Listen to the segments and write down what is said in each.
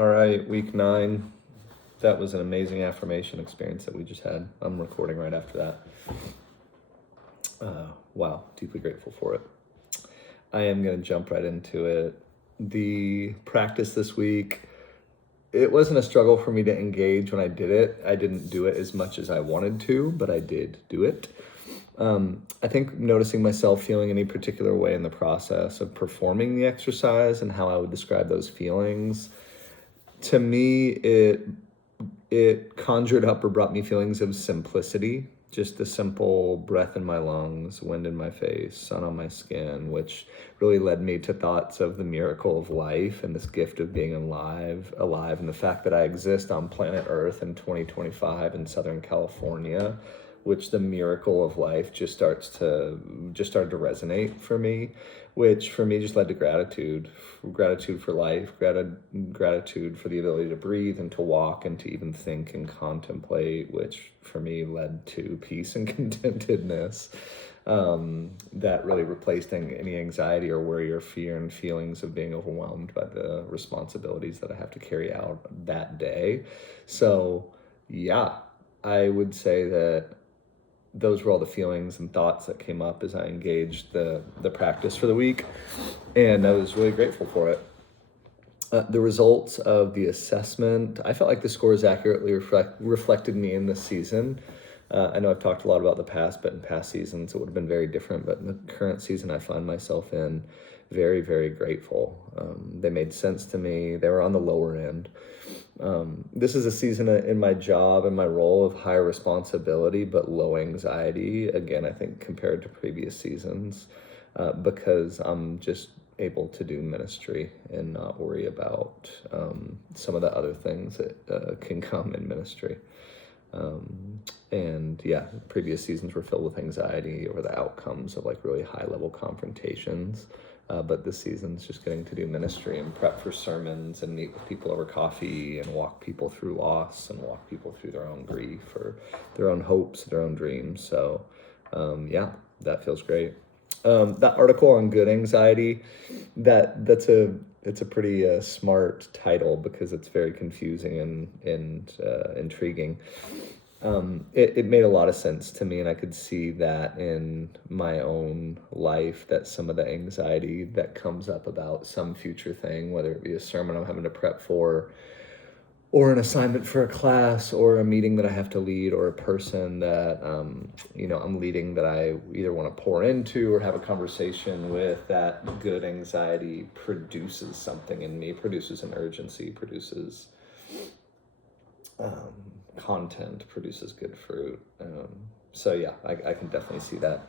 All right, week 9. That was an amazing affirmation experience that we just had. I'm recording right after that. Wow, deeply grateful for it. I am going to jump right into it. The practice this week, it wasn't a struggle for me to engage when I did it. I didn't do it as much as I wanted to, but I did do it. I think noticing myself feeling any particular way in the process of performing the exercise and how I would describe those feelings, to me, it conjured up or brought me feelings of simplicity, just the simple breath in my lungs, wind in my face, sun on my skin, which really led me to thoughts of the miracle of life and this gift of being alive, and the fact that I exist on planet Earth in 2025 in Southern California, which the miracle of life just started to resonate for me, which for me just led to gratitude for life, gratitude for the ability to breathe and to walk and to even think and contemplate, which for me led to peace and contentedness. That really replaced any anxiety or worry or fear and feelings of being overwhelmed by the responsibilities that I have to carry out that day. So yeah, I would say that those were all the feelings and thoughts that came up as I engaged the practice for the week, and I was really grateful for it. The results of the assessment, I felt like the scores accurately reflected me in this season. I know I've talked a lot about the past, but in past seasons it would have been very different, but in the current season I find myself in, very, very grateful. They made sense to me. They were on the lower end. This is a season in my job and my role of high responsibility, but low anxiety. Again, I think compared to previous seasons, because I'm just able to do ministry and not worry about some of the other things that can come in ministry. And yeah, previous seasons were filled with anxiety over the outcomes of like really high level confrontations. But this season's just getting to do ministry and prep for sermons and meet with people over coffee and walk people through loss and walk people through their own grief or their own hopes, their own dreams. So yeah, that feels great. That article on good anxiety, it's a pretty smart title because it's very confusing and intriguing. It made a lot of sense to me, and I could see that in my own life, that some of the anxiety that comes up about some future thing, whether it be a sermon I'm having to prep for, or an assignment for a class, or a meeting that I have to lead, or a person that I'm leading that I either want to pour into or have a conversation with, that good anxiety produces something in me, produces an urgency, produces content, produces good fruit. So yeah, I can definitely see that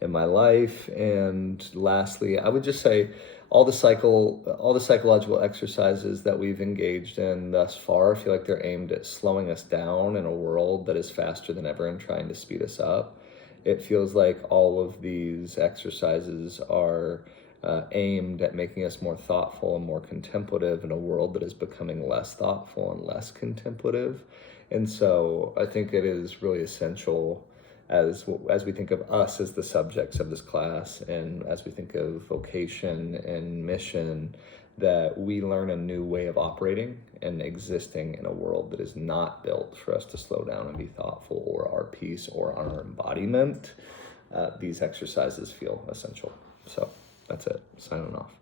in my life. And lastly, I would just say all the psychological exercises that we've engaged in thus far, I feel like they're aimed at slowing us down in a world that is faster than ever and trying to speed us up. It feels like all of these exercises are aimed at making us more thoughtful and more contemplative in a world that is becoming less thoughtful and less contemplative. And so I think it is really essential as we think of us as the subjects of this class, and as we think of vocation and mission, that we learn a new way of operating and existing in a world that is not built for us to slow down and be thoughtful or our peace or our embodiment. These exercises feel essential. So that's it. Signing off.